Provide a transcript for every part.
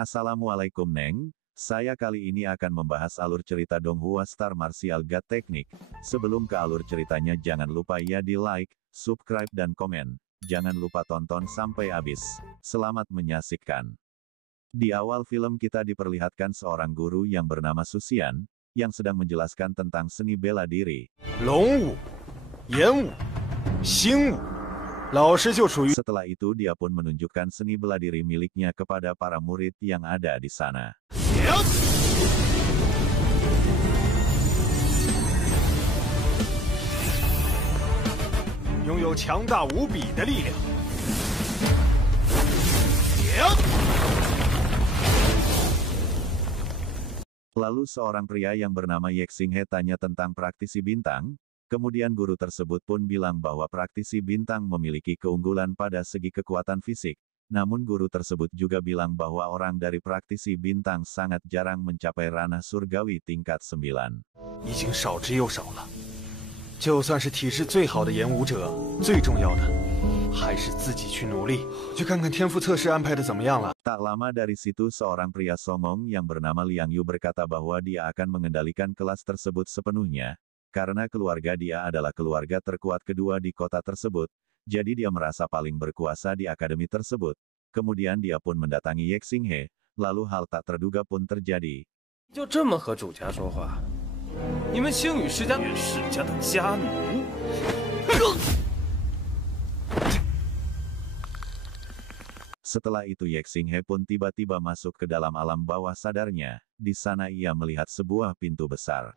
Assalamualaikum Neng, saya kali ini akan membahas alur cerita Donghua Star Martial God Technique. Sebelum ke alur ceritanya jangan lupa ya di like, subscribe dan komen. Jangan lupa tonton sampai habis. Selamat menyaksikan. Di awal film kita diperlihatkan seorang guru yang bernama Susian, yang sedang menjelaskan tentang seni bela diri. Longwu, Yanwu, Xingwu. Setelah itu dia pun menunjukkan seni bela diri miliknya kepada para murid yang ada di sana. Lalu seorang pria yang bernama Ye Xinghe tanya tentang praktisi bintang. Kemudian guru tersebut pun bilang bahwa praktisi bintang memiliki keunggulan pada segi kekuatan fisik. Namun guru tersebut juga bilang bahwa orang dari praktisi bintang sangat jarang mencapai ranah surgawi tingkat 9. 已经少之又少了。就算是体质最好的演武者，最重要的还是自己去努力。去看看天赋测试安排的怎么样了。 Tak lama dari situ seorang pria songong yang bernama Liang Yu berkata bahwa dia akan mengendalikan kelas tersebut sepenuhnya. Karena keluarga dia adalah keluarga terkuat kedua di kota tersebut, jadi dia merasa paling berkuasa di akademi tersebut. Kemudian dia pun mendatangi Ye Xinghe, lalu hal tak terduga pun terjadi. 就这么和主家说话？你们星宇世家的家奴？ Setelah itu Ye Xinghe pun tiba-tiba masuk ke dalam alam bawah sadarnya. Di sana ia melihat sebuah pintu besar.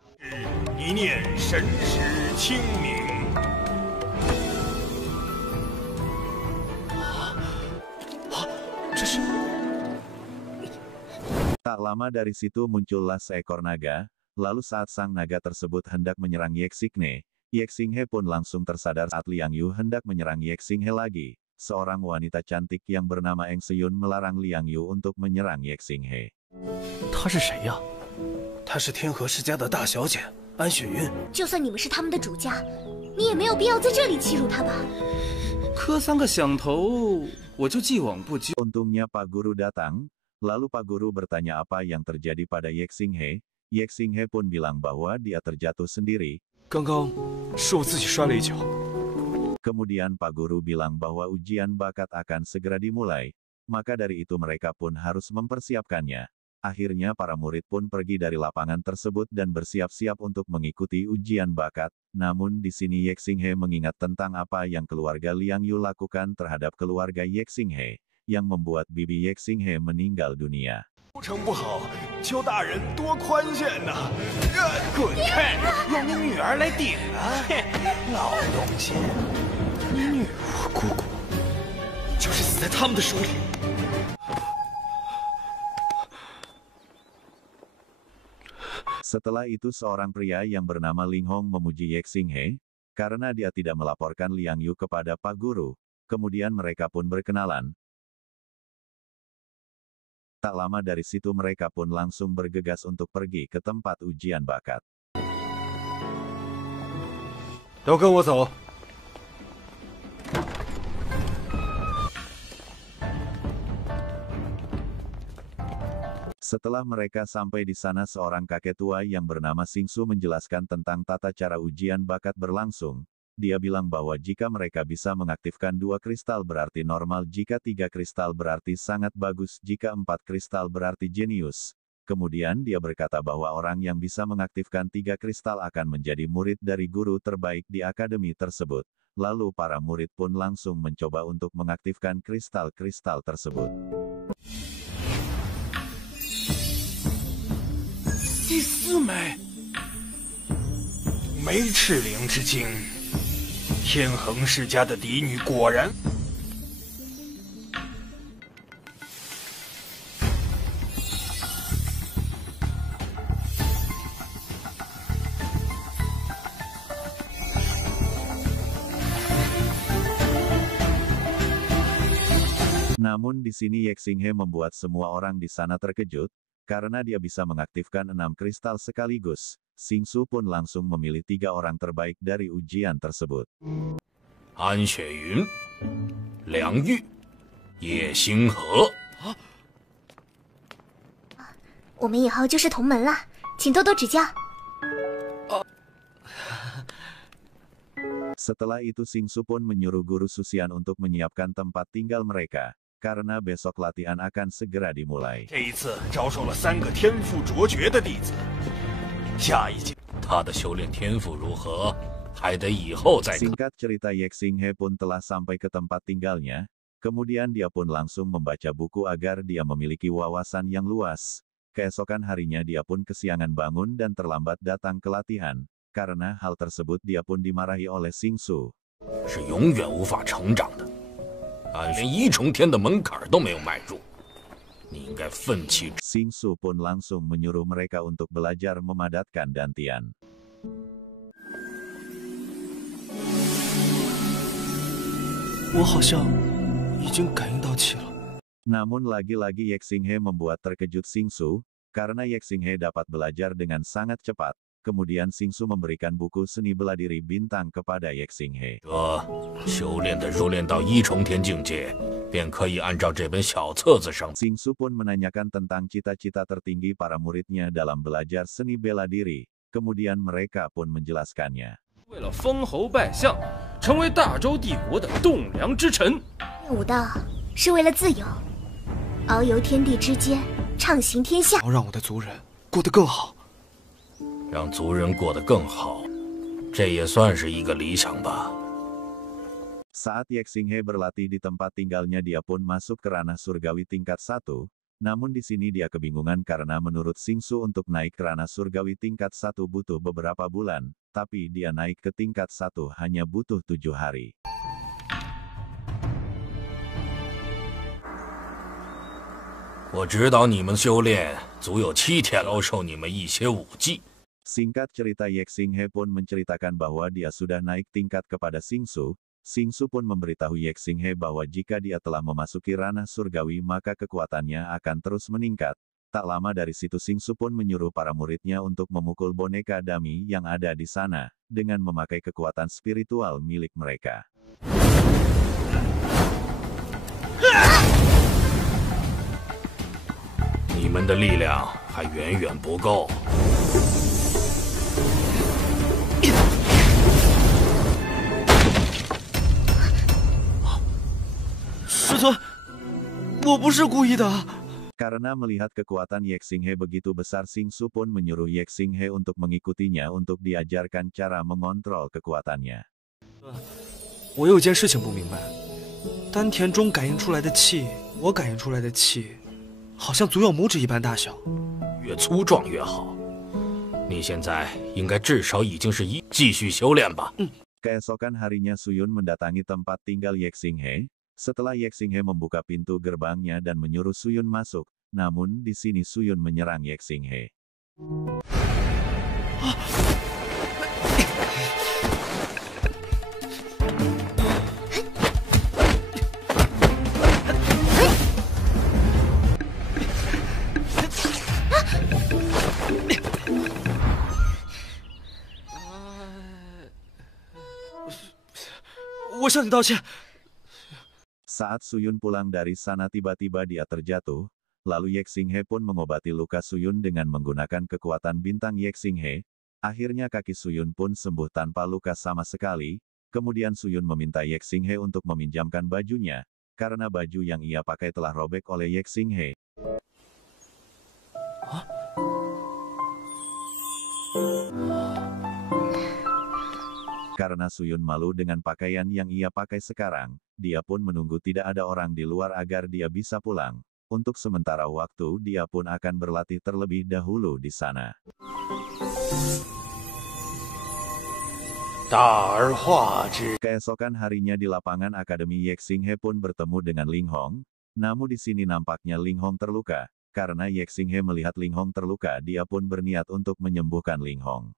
Tak lama dari situ muncullah seekor naga. Lalu saat sang naga tersebut hendak menyerang Ye Xinghe, Ye Xinghe pun langsung tersadar saat Liang Yu hendak menyerang Ye Xinghe lagi. Seorang wanita cantik yang bernama Eng Seyun melarang Liang Yu untuk menyerang Ye Xinghe. 她是谁呀？她是天河世家的大小姐安雪云。就算你们是他们的主家，你也没有必要在这里欺辱她吧？磕3个响头，我就既往不咎。 Untungnya Pak Guru datang, lalu Pak Guru bertanya apa yang terjadi pada Ye Xinghe. Ye Xinghe pun bilang bahwa dia terjatuh sendiri. 刚刚是我自己摔了一跤。 Kemudian Pak Guru bilang bahwa ujian bakat akan segera dimulai, maka dari itu mereka pun harus mempersiapkannya. Akhirnya para murid pun pergi dari lapangan tersebut dan bersiap-siap untuk mengikuti ujian bakat. Namun di sini Ye Xinghe mengingat tentang apa yang keluarga Liang Yu lakukan terhadap keluarga Ye Xinghe, yang membuat bibi Ye Xinghe meninggal dunia. 不成不好，求大人多宽限呐！滚开！用你女儿来顶啊！老东西，你女儿姑姑就是死在他们的手里。 Setelah itu seorang pria yang bernama Ling Hong memuji Ye Xinghe, karena dia tidak melaporkan Liang Yu kepada Pak Guru. Kemudian mereka pun berkenalan. Tak lama dari situ mereka pun langsung bergegas untuk pergi ke tempat ujian bakat. 都跟我走。 Setelah mereka sampai di sana seorang kakek tua yang bernama Xingsu menjelaskan tentang tata cara ujian bakat berlangsung. Dia bilang bahwa jika mereka bisa mengaktifkan 2 kristal berarti normal, jika 3 kristal berarti sangat bagus, jika 4 kristal berarti jenius. Kemudian dia berkata bahwa orang yang bisa mengaktifkan 3 kristal akan menjadi murid dari guru terbaik di akademi tersebut. Lalu para murid pun langsung mencoba untuk mengaktifkan kristal-kristal tersebut. 第4枚，梅赤灵之精，天恒世家的嫡女果然。Namun di sini Ye Xinghe membuat semua orang di sana terkejut, karena dia bisa mengaktifkan 6 kristal sekaligus. Xingsu pun langsung memilih 3 orang terbaik dari ujian tersebut. An Xueyun, Liang Yu, Ye Xinghe. 我们以后就是同门了，请多多指教。Setelah itu Xingsu pun menyuruh guru Susian untuk menyiapkan tempat tinggal mereka, karena besok latihan akan segera dimulai. 这一次招收了3个天赋卓绝的弟子，下一届他的修炼天赋如何，还得以后再看。 Singkat cerita Yexinghe pun telah sampai ke tempat tinggalnya, kemudian dia pun langsung membaca buku agar dia memiliki wawasan yang luas. Keesokan harinya dia pun kesiangan bangun dan terlambat datang ke latihan. Karena hal tersebut dia pun dimarahi oleh Xingsu. 是永远无法成长的，俺连一重天的门槛都没有迈入，你应该奋起。 Xingsu pun langsung menyuruh mereka untuk belajar memadatkan dantian. 我好像已经感应到气了。 Namun lagi-lagi Yexinghe membuat terkejut Xingsu, karena Yexinghe dapat belajar dengan sangat cepat. Kemudian Xingsu memberikan buku seni bela diri bintang kepada Yexinghe. 修炼到一重天境界，便可以按照这本小册子上。 Xingsu pun menanyakan tentang cita-cita tertinggi para muridnya dalam belajar seni bela diri. Kemudian mereka pun menjelaskannya. 为了封侯拜相，成为大周帝国的栋梁之臣。武道是为了自由，遨游天地之间，畅行天下。要让我的族人过得更好。 让族人过得更好，这也算是一个理想吧。 Saat Yexinghe berlatih di tempat tinggalnya dia pun masuk ke ranah surgawi tingkat 1, namun di sini dia kebingungan karena menurut Xingsu untuk naik ke ranah surgawi tingkat 1 butuh beberapa bulan, tapi dia naik ke tingkat 1 hanya butuh 7 hari. Saya 指导你们修炼，足有7天，教授你们一些武技。 Singkat cerita Yexinghe pun menceritakan bahwa dia sudah naik tingkat kepada Xingsu. Xingsu pun memberitahu Yexinghe bahwa jika dia telah memasuki ranah surgawi maka kekuatannya akan terus meningkat. Tak lama dari situ Xingsu pun menyuruh para muridnya untuk memukul boneka dummy yang ada di sana, dengan memakai kekuatan spiritual milik mereka. 你们的力量还远远不够。 师尊，我不是故意的。 Karena melihat kekuatan Yexinghe begitu besar Xingsu pun menyuruh Yexinghe untuk mengikutinya untuk diajarkan cara mengontrol kekuatannya. 我有件事情不明白，丹田中感应出来的气，我感应出来的气，好像足有拇指一般大小。越粗壮越好。你现在应该至少已经是继续修炼吧。Keesokan harinya Suyun mendatangi tempat tinggal Yexinghe. Setelah Yexinghe membuka pintu gerbangnya dan menyuruh Suyun masuk, namun di sini Suyun menyerang Yexinghe. Saat Suyun pulang dari sana tiba-tiba dia terjatuh, lalu Yexinghe pun mengobati luka Suyun dengan menggunakan kekuatan bintang Yexinghe. Akhirnya kaki Suyun pun sembuh tanpa luka sama sekali. Kemudian Suyun meminta Yexinghe untuk meminjamkan bajunya, karena baju yang ia pakai telah robek oleh Yexinghe. Karena Suyun malu dengan pakaian yang ia pakai sekarang, dia pun menunggu tidak ada orang di luar agar dia bisa pulang. Untuk sementara waktu dia pun akan berlatih terlebih dahulu di sana. Keesokan harinya di lapangan Akademi Yexinghe pun bertemu dengan Ling Hong. Namun di sini nampaknya Ling Hong terluka. Karena Yexinghe melihat Ling Hong terluka, dia pun berniat untuk menyembuhkan Ling Hong.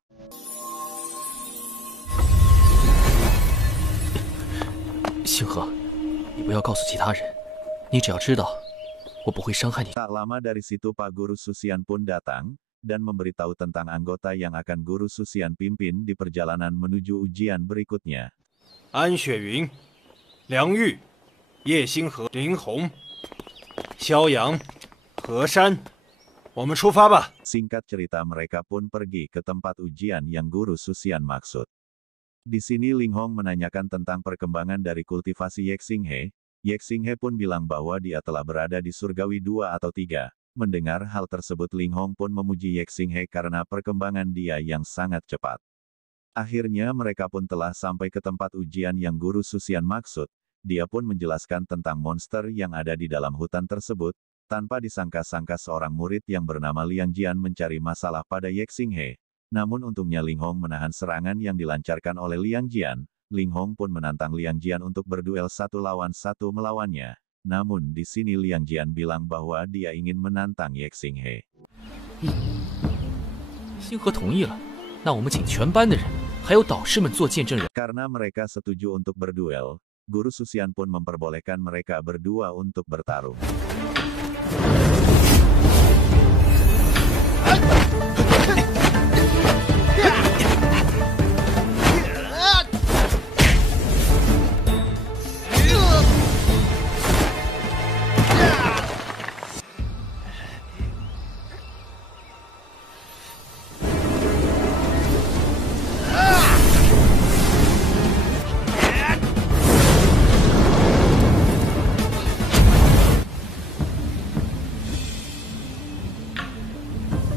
星河，你不要告诉其他人，你只要知道，我不会伤害你。 Tak lama dari situ Pak Guru Susian pun datang, dan memberitahu tentang anggota yang akan Guru Susian pimpin di perjalanan menuju ujian berikutnya. 安雪云、梁玉、叶星河、林红、萧阳、何山、我们出发吧。 Singkat cerita mereka pun pergi ke tempat ujian yang Guru Susian maksud. Di sini Ling Hong menanyakan tentang perkembangan dari kultivasi Ye Xinghe. Ye Xinghe pun bilang bahwa dia telah berada di surgawi 2 atau 3. Mendengar hal tersebut Ling Hong pun memuji Ye Xinghe karena perkembangan dia yang sangat cepat. Akhirnya mereka pun telah sampai ke tempat ujian yang Guru Susian maksud. Dia pun menjelaskan tentang monster yang ada di dalam hutan tersebut. Tanpa disangka-sangka seorang murid yang bernama Liang Jian mencari masalah pada Ye Xinghe. Namun untungnya Ling Hong menahan serangan yang dilancarkan oleh Liang Jian. Ling Hong pun menantang Liang Jian untuk berduel 1 lawan 1 melawannya. Namun di sini Liang Jian bilang bahwa dia ingin menantang Ye Xinghe. 星河同意了，那我们请全班的人，还有导师们做见证人。 Karena mereka setuju untuk berduel, Guru Susian pun memperbolehkan mereka berdua untuk bertarung.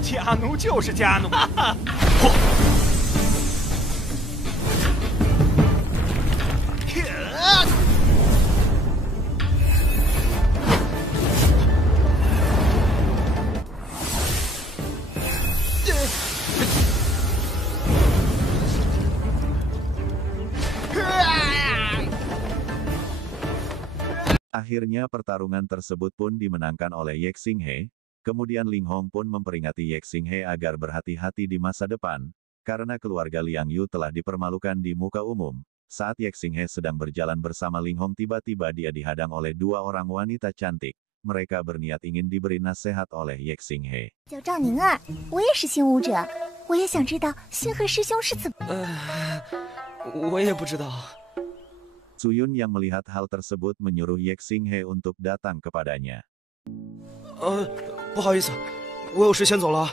家奴就是家奴。Akhirnya pertarungan tersebut pun dimenangkan oleh Ye Xinghe. Kemudian Ling Hong pun memperingati Ye Xinghe agar berhati-hati di masa depan, karena keluarga Liang Yu telah dipermalukan di muka umum. Saat Ye Xinghe sedang berjalan bersama Ling Hong tiba-tiba dia dihadang oleh 2 orang wanita cantik. Mereka berniat ingin diberi nasihat oleh Ye Xinghe. 叫赵宁儿，我也是新武者，我也想知道星河师兄是怎么……我也不知道。 Suyun yang melihat hal tersebut menyuruh Ye Xinghe untuk datang kepadanya. 不好意思，我有事先走了。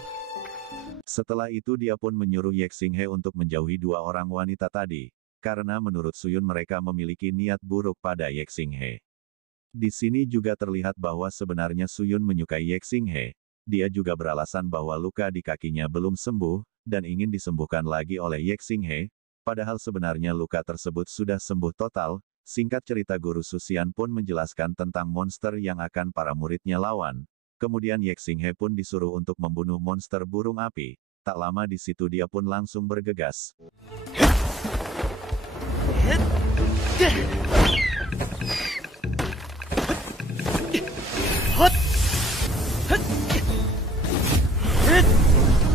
Setelah itu dia pun menyuruh Ye Xinghe untuk menjauhi 2 orang wanita tadi, karena menurut Suyun mereka memiliki niat buruk pada Ye Xinghe. Di sini juga terlihat bahwa sebenarnya Suyun menyukai Ye Xinghe. Dia juga beralasan bahwa luka di kakinya belum sembuh, dan ingin disembuhkan lagi oleh Ye Xinghe, padahal sebenarnya luka tersebut sudah sembuh total. Singkat cerita Guru Susian pun menjelaskan tentang monster yang akan para muridnya lawan. Kemudian Ye Xinghe pun disuruh untuk membunuh monster burung api. Tak lama di situ dia pun langsung bergegas.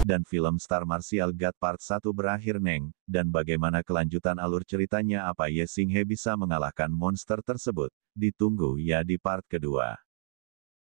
Dan film Star Martial God Part 1 berakhir Neng, dan bagaimana kelanjutan alur ceritanya apa Ye Xinghe bisa mengalahkan monster tersebut, ditunggu ya di part kedua.